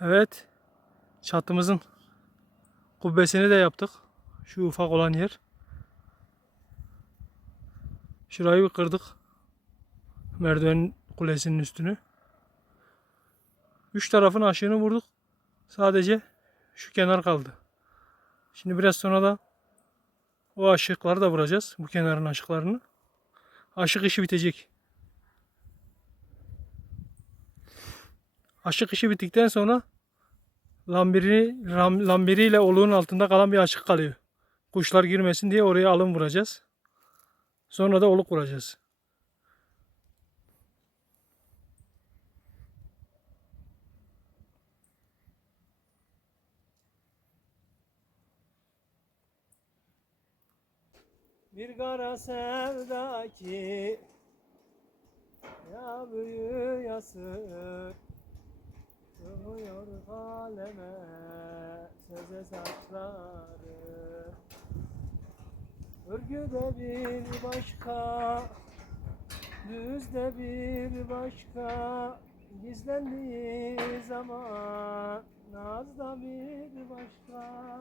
Evet. Çatımızın kubbesini de yaptık. Şu ufak olan yer. Şurayı bir kırdık. Merdiven kulesinin üstünü. Üç tarafın aşığını vurduk. Sadece şu kenar kaldı. Şimdi biraz sonra da o aşıkları da vuracağız. Bu kenarın aşıklarını. Aşık işi bitecek. Aşık işi bittikten sonra lambiri, ram, lambiriyle oluğun altında kalan bir açık kalıyor. Kuşlar girmesin diye oraya alım vuracağız. Sonra da oluk vuracağız. Bir kara sevda ki ya büyü Sığmıyor kaleme söze saçları. Örgüde bir başka Düzde bir başka Gizlendiği zaman Nazda bir başka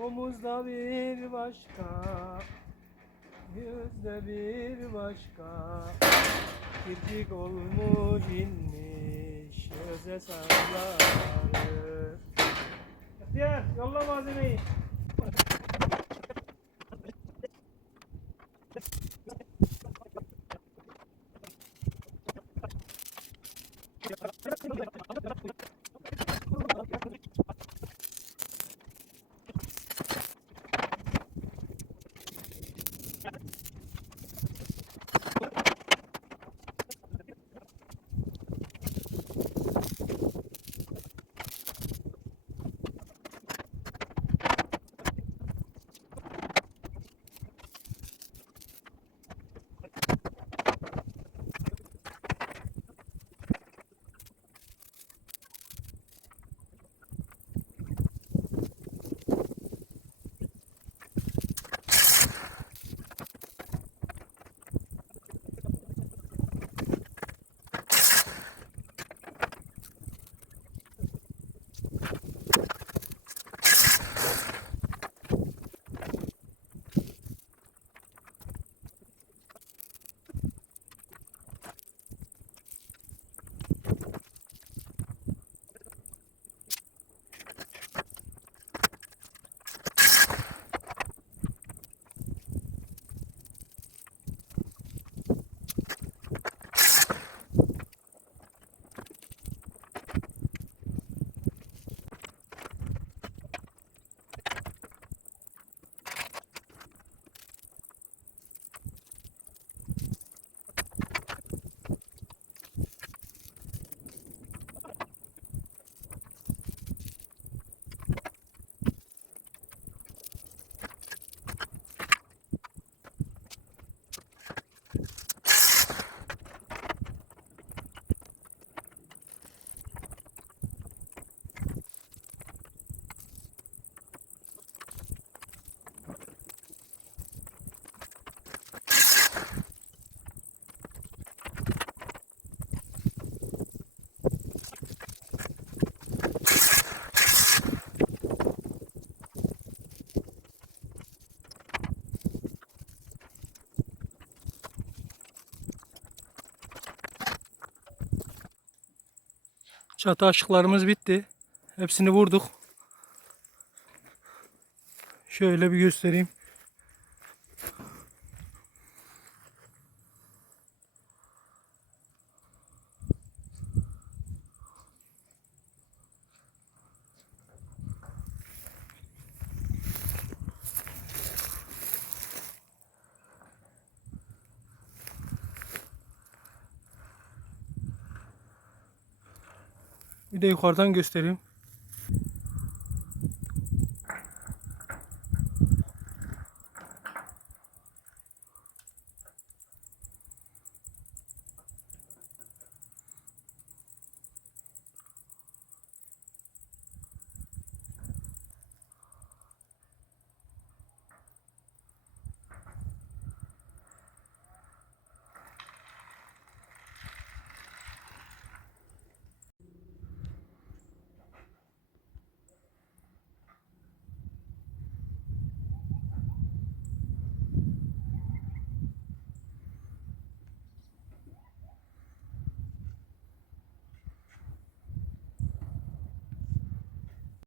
Omuzda bir başka Yüzde bir başka. Kirpik olmuş inmiş Göze sarıları İhtiyar yolla malzemeyi Çatı aşıklarımız bitti. Hepsini vurduk. Şöyle bir göstereyim. Bir de yukarıdan göstereyim.